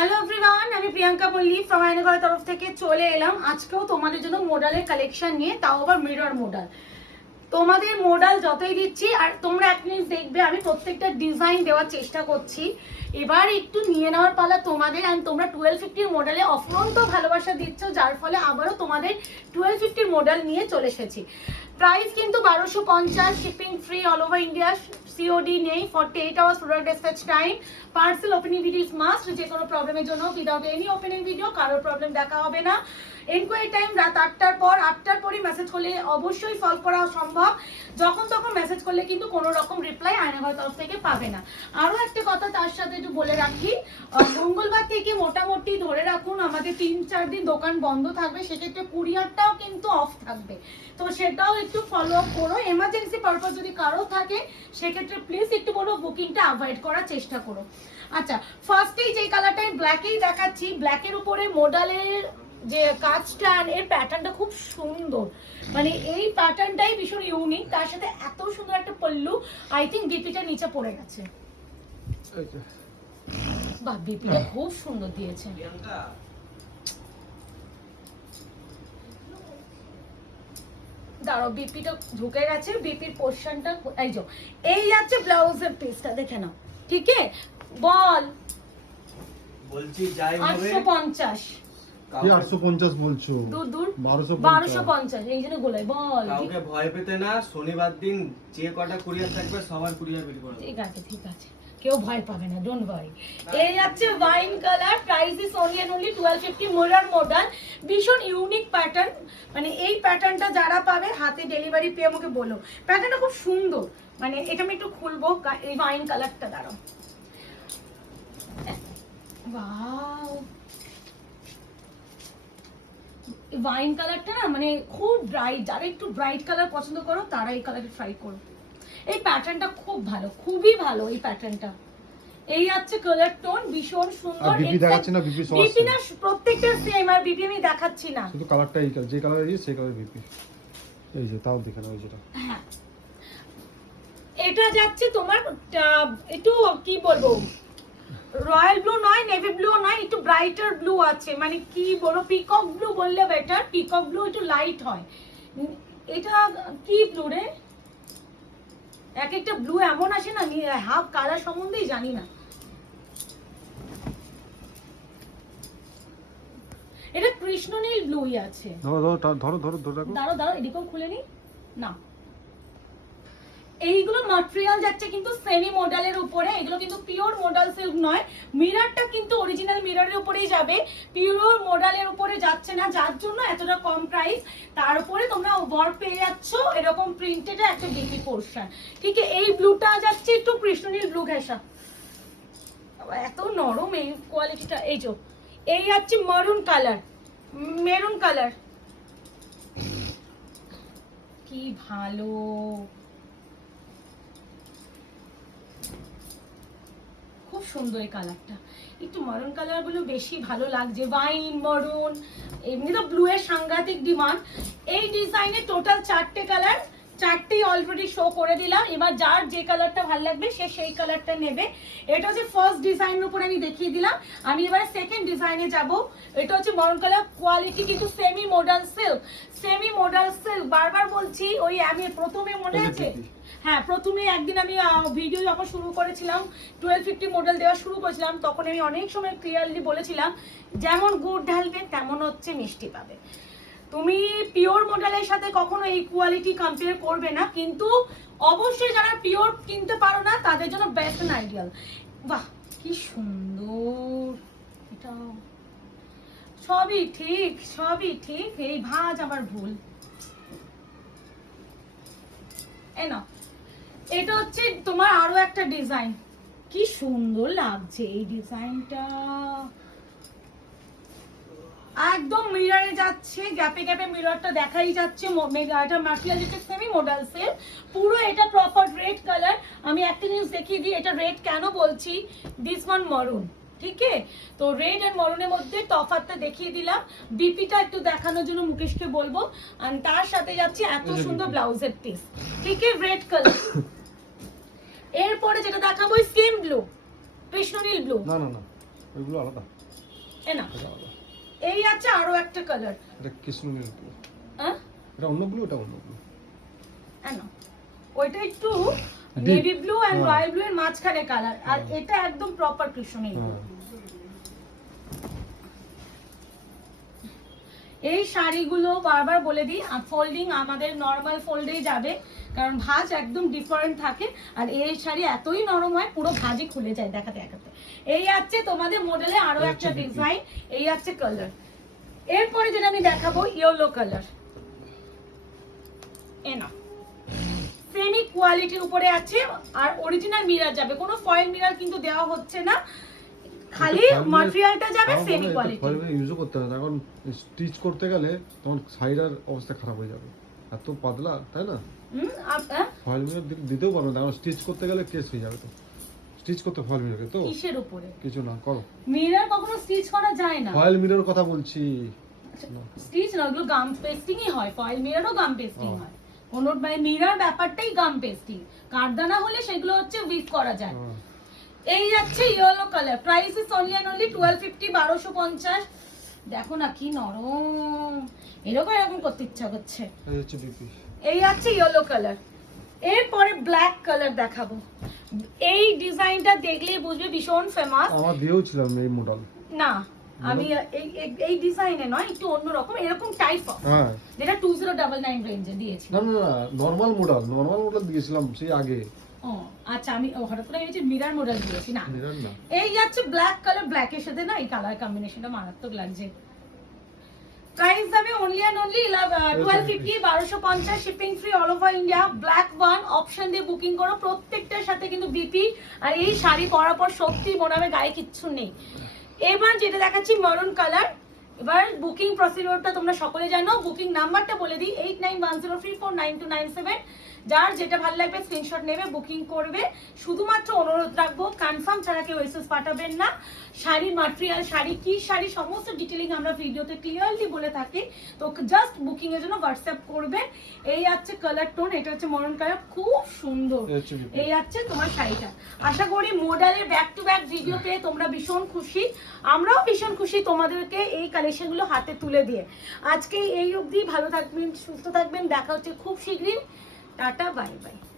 Hello everyone, আমি Priyanka Mallick from আয়নাঘরের তরফ থেকে চলে এলাম আজকেও তোমাদের জন্য মডেলের কালেকশন নিয়ে, তাও আবার মিরর মডেল। তোমাদের মডেল যতই দিচ্ছি আর তোমরা এক জিনিস দেখবে, আমি প্রত্যেকটা ডিজাইন দেওয়ার চেষ্টা করছি। এবার একটু নিয়ে নেওয়ার পালা তোমাদের। অ্যান্ড তোমরা 1250 মডেলে অফরন্ত ভালোবাসা দিচ্ছ, যার ফলে আবারও তোমাদের 1250 মডেল নিয়ে চলে এসেছি। প্রাইস কিন্তু 1250, shipping free all over India, COD নেই, 48 hours product dispatch time, parcel opening video is must. যে কোনো প্রবলেমের জন্য উইদাউট এনি ওপেনিং ভিডিও কারোর প্রবলেম দেখা হবে না। এনকোয়ারি টাইম রাত 8টার পর, 8টার পরই মেসেজ করলে অবশ্যই সলভ করা সম্ভব। যখন তখন মেসেজ করলে কিন্তু কোনো রকম রিপ্লাই আয়নাঘর তরফ থেকে পাবে না। আরও একটা কথা তার সাথে একটু বলে রাখি, মঙ্গলবার থেকে মোটামুটি ধরে রাখুন আমাদের 3-4 দিন দোকান বন্ধ থাকবে, সেক্ষেত্রে কুরিয়ারটাও কিন্তু অফ থাকবে, তো সেটাও একটু ফলো আপ করো। এমার্জেন্সি পারপাস যদি কারো থাকে সেক্ষেত্রে প্লিজ একটু বলো বুকিংটা অ্যাভয়েড করার চেষ্টা করো। আচ্ছা, ফার্স্টেই যে কালারটা আমি ব্ল্যাকেই দেখাচ্ছি, ব্ল্যাকের উপরে মডেলের যে কাজটা এর প্যাটার্নটা খুব সুন্দর, মানে এই প্যাটার্নটাই ভীষণ ইউনিক। তার সাথে এত সুন্দর একটা পল্লু, আই থিঙ্ক বিপিটা নিচে পড়ে গেছে। বাহ, বিপিটা খুব সুন্দর দিয়েছে। দাঁড়াও, বিপিটা ঢুকে গেছে, বিপির পোর্শনটা এই যে এই যাচ্ছে ব্লাউজের পিসটা দেখে নাও। ঠিক আছে, বল বলছি যাই হবে 850 কি 850 বলছো? দূর দূর 1250 এই জন্য গোলাই বল। কাউকে ভয় পেতে না, শনিবার দিন যে কটা কুরিয়ার থাকবে সবার কুরিয়ার বিল করে ঠিক আছে ঠিক আছে, কেউ ভয় পাবে না, ডোন্ট ওয়ারি। এই যাচ্ছে wine colour, price is only and only 1250, mirror model, ভীষণ ইউনিক প্যাটার্ন। মানে এই প্যাটার্নটা যারা পাবে হাতে ডেলিভারি পেয়ে আমাকে বলো, প্যাটার্নটা খুব সুন্দর। মানে এটা আমি একটু খুলবো, এই ওয়াইন কালারটা দাঁড়াও। ওয়াও, ওয়াইন কালারটা না মানে খুব ব্রাইট, যারা একটু ব্রাইট কালার পছন্দ করো তারা এই কালারটা ট্রাই করো। এই প্যাটার্নটা খুব ভালো, খুবই ভালো এই প্যাটার্নটা। এই আছে কালার টোন, ভীষণ সুন্দর। আর বিপি দেখাচ্ছি না, বিপি সব বিপি না প্রত্যেকটা সেম, আর বিপি আমি দেখাচ্ছি না, শুধু কালারটা এই কালার, যে কালার এই সেই কালার বিপি। এই যে তাও দেখে নাও, এই যেটা। হ্যাঁ, এটা যাচ্ছে তোমার একটু কি বলবো, রয়্যাল ব্লু নয়, নেভি ব্লু নয়, একটু ব্রাইটার ব্লু আছে। মানে কি বলবো, পিকক ব্লু বললে বেটার, পিকক ব্লু একটু লাইট হয়। এটা কি ব্লু রে, এক একটা ব্লু এমন আসে না, হাফ কালার সম্বন্ধেই জানি না। এটা কৃষ্ণনীল ব্লুই আছে। ধরো ধরো ধরো ধরো ধরো রাখো। দাঁড়াও দাঁড়াও, এদিকেও খুলে নি না। এইগুলো ম্যাটেরিয়াল যাচ্ছে কিন্তু সেমি মডেলের উপরে, এগুলো কিন্তু পিওর মডেল সিল্ক নয়। মিররটা কিন্তু অরিজিনাল মিররের উপরেই যাবে, পিওর মডেলের উপরে যাচ্ছে না, যার জন্য এতটা কম প্রাইস। তার উপরে তোমরা ওভার পেয়ে যাচ্ছ এরকম প্রিন্টেড একটা ডিপি পোর্শন। ঠিক আছে, এই ব্লুটা যাচ্ছে একটু কৃষ্ণনীল ব্লু ঘেঁষা, এত নরম এই কোয়ালিটিটা। এই যে এই যাচ্ছে মেরুন কালার, মেরুন কালার, কি ভালো, খুব সুন্দর এই কালারটা। একটু মারুন কালার গুলো বেশি ভালো লাগছে, ওয়াইন মারুন, এমনি তো ব্লু এর সাংঘাতিক ডিমান্ড। এই ডিজাইনে টোটাল 4টে কালার, 4টেই অলরেডি শো করে দিলাম। এবার যার যে কালারটা ভালো লাগবে সে সেই কালারটা নেবে। এটা হচ্ছে ফার্স্ট ডিজাইনের উপর আমি দেখিয়ে দিলাম, আমি এবার সেকেন্ড ডিজাইনে যাব। এটা হচ্ছে মারুন কালার, কোয়ালিটি কিন্তু semi model silk, semi model silk. বারবার বলছি, ওই আমি প্রথমে মনে আছে, হ্যাঁ প্রথমে একদিন আমি ভিডিও যখন শুরু করেছিলাম 1250 মডেল দেওয়া শুরু করেছিলাম, তখন আমি অনেক সময় ক্লিয়ারলি বলেছিলাম যেমন গুড় ঢালবে তেমন হচ্ছে মিষ্টি পাবে। তুমি পিওর মডেলের সাথে কখনো এই কোয়ালিটি কম্পেয়ার করবে না, কিন্তু অবশ্যই যারা পিওর কিনতে পারো না তাদের জন্য বেস্ট এন্ড আইডিয়াল। বাহ কি সুন্দর, এটা সবই ঠিক, সবই ঠিক। এই ভাঁজ আমার ভুল। না, এটা হচ্ছে তোমার আরো একটা ডিজাইন, কি সুন্দর লাগছে এই ডিজাইনটা, একদম মিররে যাচ্ছে, গ্যাপে গ্যাপে মিররটা দেখাই যাচ্ছে। এটা ম্যাটেরিয়াল যেটা সেমি মডেল সেল, পুরো এটা প্রপার রেড কালার। আমি একটা জিনিস দেখিয়ে দিই, এটা রেড কেন বলছি, দিস ওয়ান মারুন, ঠিক আছে? তো রেড আর মরুনের মধ্যে তফাৎটা দেখিয়ে দিলাম। বিপিটা একটু দেখানোর জন্য মুকেশকে বলবো, আর তার সাথে যাচ্ছে এত সুন্দর ব্লাউজের পিস, ঠিক আছে, রেড কালার। এরপরে যেটা দেখাবো স্কিন ব্লু, কৃষ্ণনীল ব্লু। না না না, ওইগুলো আলাদা। এ না এটা আলাদা। এই আছে আরো একটা কালার, এটা কৃষ্ণনীল ব্লু, হ্যাঁ এটা অন্য ব্লু, এটা অন্য ব্লু। না ওইটা একটু Deep. নেভি ব্লু এন্ড হ্যাঁ। রয়্যাল ব্লু এর মাঝখানে কালার, আর হ্যাঁ। এটা একদম প্রপার কৃষ্ণনীল ব্লু। হ্যাঁ এই শাড়িগুলো বারবার বলে দিই ফোল্ডিং আমাদের নরমাল ফোল্ডেই যাবে, কারণ ভাঁজ একদম ডিফারেন্ট থাকে, আর এই শাড়ি এতই নরম হয় পুরো ভাঁজই খুলে যায় দেখাতে দেখাতে। এই আছে তোমাদের মডেলে আরো এই একটা হচ্ছে ডিজাইন, এই আছে কালার। এরপরে যেটা আমি দেখাবো ইয়েলো কালার, এ না সেমি কোয়ালিটির উপরে আছে, আর অরিজিনাল মিরর যাবে, কোনো ফয়েল মিরর কিন্তু দেওয়া হচ্ছে না, খালি ম্যাটেরিয়ালটা যাবে সেমি কোয়ালিটি। ফয়েল ইউজও করতে হবে না, এখন স্টিচ করতে গেলে তখন সাইডের অবস্থা খারাপ হয়ে যাবে, এত পাতলা, তাই না? ফয়েল মিরর দিতেও পারবে না, স্টিচ করতে গেলে কেস হয়ে যাবে। তো স্টিচ করতে ফয়েল মিরর তো কিসের উপরে কিছু না করো, মিরর কখনো স্টিচ করা যায় না, ফয়েল মিরর কথা বলছি। স্টিচ না, ওগুলো গাম পেস্টিংই হয়, ফয়েল মিররও গাম পেস্টিং হয়, কোনো মানে মিরর ব্যাপারটাই গাম পেস্টিং, কাঠদানা হলে সেগুলো হচ্ছে উইভ করা যায়। হ্যাঁ। এই যাচ্ছে yellow colour, price is only and only 1250, 1250। দেখো না কি নরম, এরকম এরকম করতে ইচ্ছা করছে। এই হচ্ছে বিপি, এই আছে ইয়েলো কালার। এরপরে ব্ল্যাক কালার দেখাবো, এই ডিজাইনটা দেখলেই বুঝবে ভীষণ ফেমাস। আমার দিয়েও ছিলাম এই মডেল। না আমি এই ডিজাইনে নয়, একটু অন্যরকম এরকম টাইপ অফ, হ্যাঁ যেটা 2099 রেঞ্জে দিয়েছি। না না না, নরমাল মডেল দিয়েছিলাম সেই আগে। ও আচ্ছা, আমি হঠাৎ করে ভেবেছি মিরর মডেল দিয়েছি, না মিরর না। এই যাচ্ছে ব্ল্যাক কালার, ব্ল্যাকের সাথে না এই কালার কম্বিনেশনটা মারাত্মক লাগছে। প্রাইস যাবে only and only 1250, 1250, shipping free all over India. Black one option দিয়ে বুকিং করো, প্রত্যেকটার সাথে কিন্তু বিপি, আর এই শাড়ি পরার পর সত্যি মনে হবে গায়ে কিচ্ছু নেই। এবার যেটা দেখাচ্ছি মেরুন কালার। এবার বুকিং প্রসিডিওরটা তোমরা সকলে জানো, বুকিং নাম্বারটা বলে দিই 8910349297। যার যেটা ভালো লাগবে স্ক্রিনশট নেবে, বুকিং করবে। শুধুমাত্র অনুরোধ রাখবো, কনফার্ম ছাড়া কেউ এসএস পাঠাবেন না। শাড়ি ম্যাটেরিয়াল, শাড়ি কি শাড়ি, সমস্ত ডিটেইলিং আমরা ভিডিওতে ক্লিয়ারলি বলে থাকি, তো জাস্ট বুকিং এর জন্য হোয়াটসঅ্যাপ করবে। এই আছে কালার টোন, এটা হচ্ছে মেরুন কালার, খুব সুন্দর। এই আছে তোমার শাড়িটা। আশা করি মডেলের ব্যাক টু ব্যাক ভিডিও পেয়ে তোমরা ভীষণ খুশি, আমরাও ভীষণ খুশি তোমাদেরকে এই কালেকশনগুলো হাতে তুলে দিয়ে। আজকে এই অবধি, ভালো থাকবেন, সুস্থ থাকবেন, দেখা হচ্ছে খুব শীঘ্রই। Tata, bye bye.